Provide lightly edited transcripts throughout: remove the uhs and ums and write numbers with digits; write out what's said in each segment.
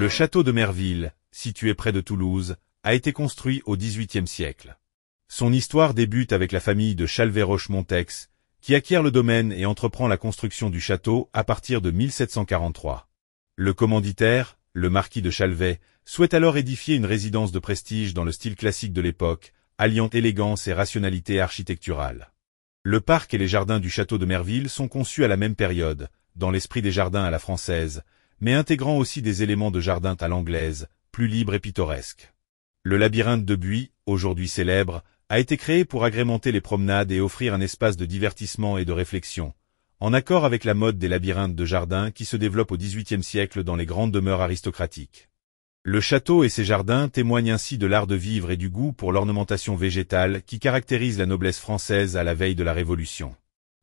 Le château de Merville, situé près de Toulouse, a été construit au XVIIIe siècle. Son histoire débute avec la famille de Chalvet-Rochemontex, qui acquiert le domaine et entreprend la construction du château à partir de 1743. Le commanditaire, le marquis de Chalvet, souhaite alors édifier une résidence de prestige dans le style classique de l'époque, alliant élégance et rationalité architecturale. Le parc et les jardins du château de Merville sont conçus à la même période, dans l'esprit des jardins à la française, mais intégrant aussi des éléments de jardin à l'anglaise, plus libres et pittoresques. Le labyrinthe de buis, aujourd'hui célèbre, a été créé pour agrémenter les promenades et offrir un espace de divertissement et de réflexion, en accord avec la mode des labyrinthes de jardin qui se développent au XVIIIe siècle dans les grandes demeures aristocratiques. Le château et ses jardins témoignent ainsi de l'art de vivre et du goût pour l'ornementation végétale qui caractérise la noblesse française à la veille de la Révolution.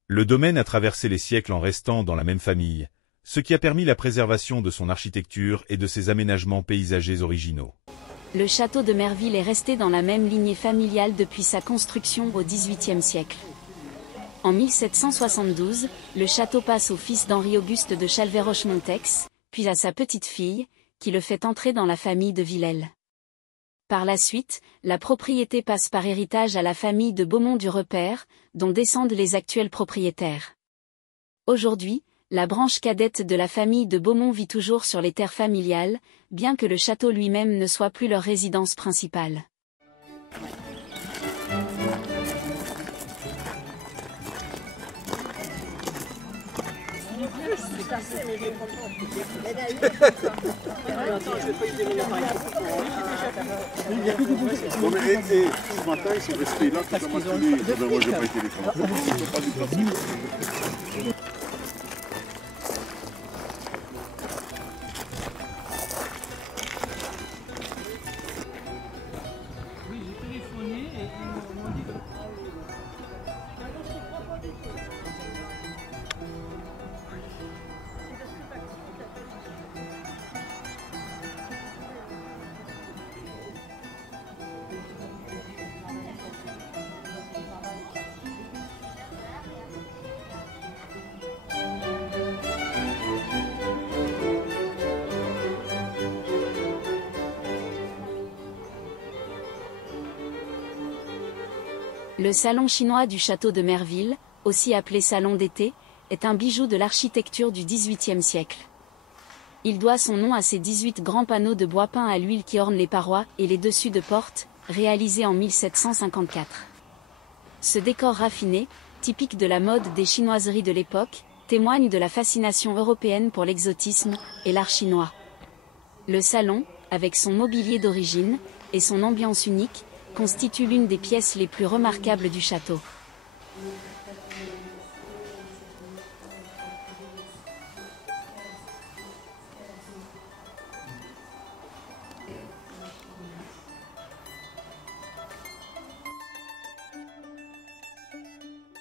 Le domaine a traversé les siècles en restant dans la même famille, ce qui a permis la préservation de son architecture et de ses aménagements paysagers originaux. Le château de Merville est resté dans la même lignée familiale depuis sa construction au XVIIIe siècle. En 1772, le château passe au fils d'Henri-Auguste de Chalvet-Rochemontex, puis à sa petite-fille, qui le fait entrer dans la famille de Villèle. Par la suite, la propriété passe par héritage à la famille de Beaumont du Repère, dont descendent les actuels propriétaires. Aujourd'hui, la branche cadette de la famille de Beaumont vit toujours sur les terres familiales, bien que le château lui-même ne soit plus leur résidence principale. Ce matin, ils sont restés là, tout comme tous les... Moi, je n'ai pas été les Le salon chinois du château de Merville, aussi appelé salon d'été, est un bijou de l'architecture du XVIIIe siècle. Il doit son nom à ses 18 grands panneaux de bois peint à l'huile qui ornent les parois et les dessus de portes, réalisés en 1754. Ce décor raffiné, typique de la mode des chinoiseries de l'époque, témoigne de la fascination européenne pour l'exotisme et l'art chinois. Le salon, avec son mobilier d'origine et son ambiance unique, constitue l'une des pièces les plus remarquables du château.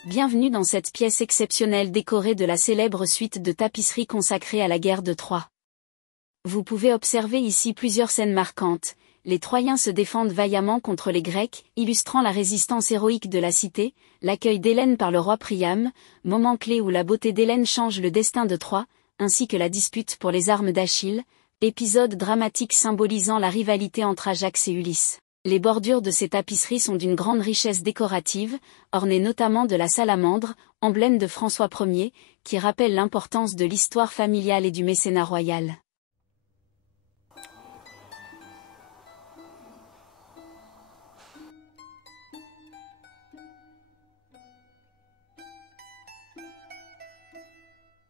Bienvenue dans cette pièce exceptionnelle décorée de la célèbre suite de tapisseries consacrée à la guerre de Troie. Vous pouvez observer ici plusieurs scènes marquantes. Les Troyens se défendent vaillamment contre les Grecs, illustrant la résistance héroïque de la cité, l'accueil d'Hélène par le roi Priam, moment clé où la beauté d'Hélène change le destin de Troie, ainsi que la dispute pour les armes d'Achille, épisode dramatique symbolisant la rivalité entre Ajax et Ulysse. Les bordures de ces tapisseries sont d'une grande richesse décorative, ornées notamment de la salamandre, emblème de François Ier, qui rappelle l'importance de l'histoire familiale et du mécénat royal.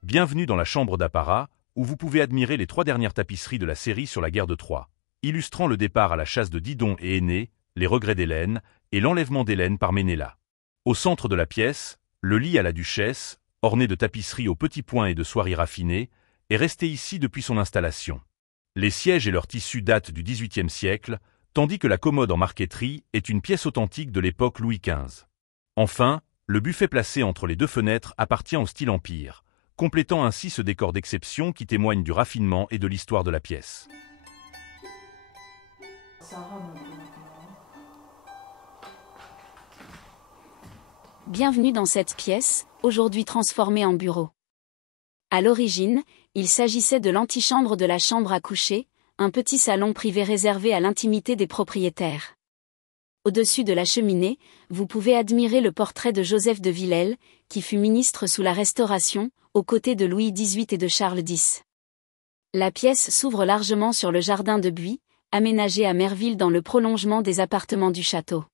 Bienvenue dans la chambre d'apparat, où vous pouvez admirer les 3 dernières tapisseries de la série sur la guerre de Troie, illustrant le départ à la chasse de Didon et Énée, les regrets d'Hélène et l'enlèvement d'Hélène par Ménéla. Au centre de la pièce, le lit à la duchesse, orné de tapisseries aux petits points et de soieries raffinées, est resté ici depuis son installation. Les sièges et leurs tissus datent du XVIIIe siècle, tandis que la commode en marqueterie est une pièce authentique de l'époque Louis XV. Enfin, le buffet placé entre les 2 fenêtres appartient au style Empire, complétant ainsi ce décor d'exception qui témoigne du raffinement et de l'histoire de la pièce. Bienvenue dans cette pièce, aujourd'hui transformée en bureau. À l'origine, il s'agissait de l'antichambre de la chambre à coucher, un petit salon privé réservé à l'intimité des propriétaires. Au-dessus de la cheminée, vous pouvez admirer le portrait de Joseph de Villèle, qui fut ministre sous la Restauration, aux côtés de Louis XVIII et de Charles X. La pièce s'ouvre largement sur le jardin de buis, aménagé à Merville dans le prolongement des appartements du château.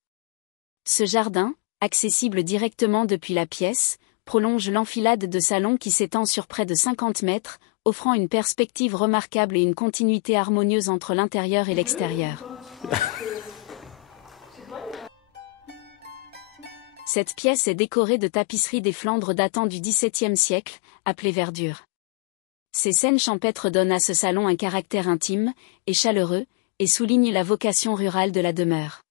Ce jardin, accessible directement depuis la pièce, prolonge l'enfilade de salons qui s'étend sur près de 50 mètres, offrant une perspective remarquable et une continuité harmonieuse entre l'intérieur et l'extérieur. Cette pièce est décorée de tapisseries des Flandres datant du XVIIe siècle, appelées verdure. Ces scènes champêtres donnent à ce salon un caractère intime et chaleureux, et soulignent la vocation rurale de la demeure.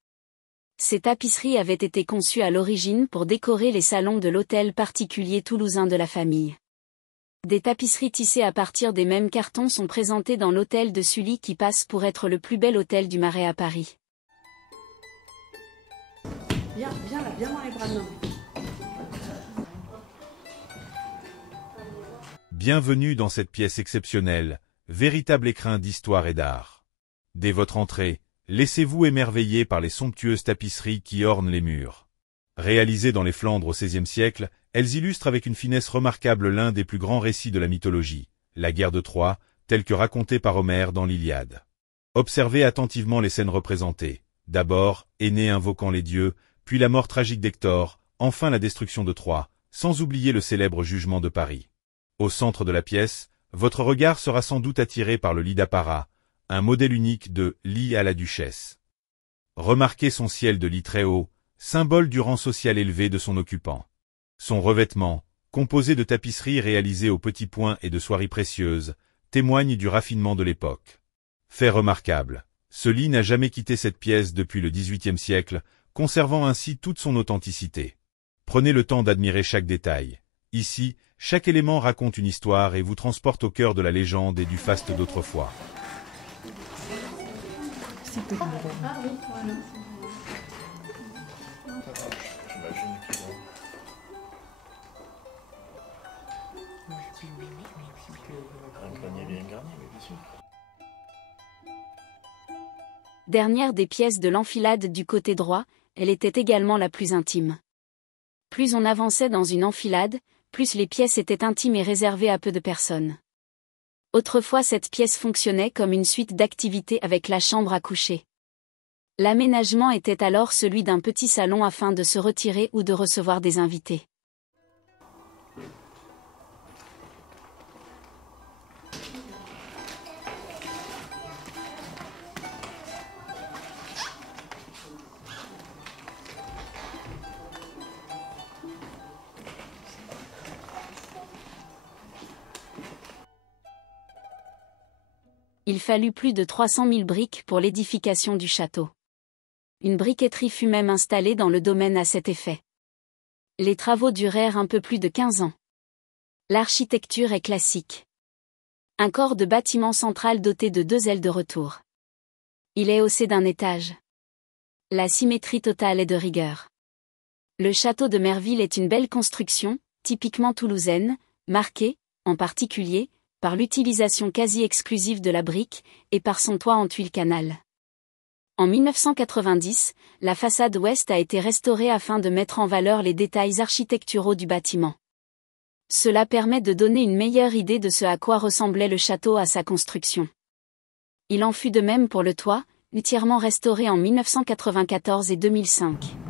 Ces tapisseries avaient été conçues à l'origine pour décorer les salons de l'hôtel particulier toulousain de la famille. Des tapisseries tissées à partir des mêmes cartons sont présentées dans l'hôtel de Sully qui passe pour être le plus bel hôtel du Marais à Paris. Viens là, viens dans les bras de main. Bienvenue dans cette pièce exceptionnelle, véritable écrin d'histoire et d'art. Dès votre entrée, laissez-vous émerveiller par les somptueuses tapisseries qui ornent les murs. Réalisées dans les Flandres au XVIe siècle, elles illustrent avec une finesse remarquable l'un des plus grands récits de la mythologie, la guerre de Troie, telle que racontée par Homère dans l'Iliade. Observez attentivement les scènes représentées. D'abord, Énée invoquant les dieux, puis la mort tragique d'Hector, enfin la destruction de Troie, sans oublier le célèbre jugement de Paris. Au centre de la pièce, votre regard sera sans doute attiré par le lit d'apparat, un modèle unique de lit à la duchesse. Remarquez son ciel de lit très haut, symbole du rang social élevé de son occupant. Son revêtement, composé de tapisseries réalisées au petit point et de soieries précieuses, témoigne du raffinement de l'époque. Fait remarquable, ce lit n'a jamais quitté cette pièce depuis le XVIIIe siècle, conservant ainsi toute son authenticité. Prenez le temps d'admirer chaque détail. Ici, chaque élément raconte une histoire et vous transporte au cœur de la légende et du faste d'autrefois. Dernière des pièces de l'enfilade du côté droit, elle était également la plus intime. Plus on avançait dans une enfilade, plus les pièces étaient intimes et réservées à peu de personnes. Autrefois cette pièce fonctionnait comme une suite d'activités avec la chambre à coucher. L'aménagement était alors celui d'un petit salon afin de se retirer ou de recevoir des invités. Il fallut plus de 300 000 briques pour l'édification du château. Une briqueterie fut même installée dans le domaine à cet effet. Les travaux durèrent un peu plus de 15 ans. L'architecture est classique. Un corps de bâtiment central doté de 2 ailes de retour. Il est haussé d'un étage. La symétrie totale est de rigueur. Le château de Merville est une belle construction, typiquement toulousaine, marquée, en particulier, par l'utilisation quasi exclusive de la brique, et par son toit en tuiles canal. En 1990, la façade ouest a été restaurée afin de mettre en valeur les détails architecturaux du bâtiment. Cela permet de donner une meilleure idée de ce à quoi ressemblait le château à sa construction. Il en fut de même pour le toit, entièrement restauré en 1994 et 2005.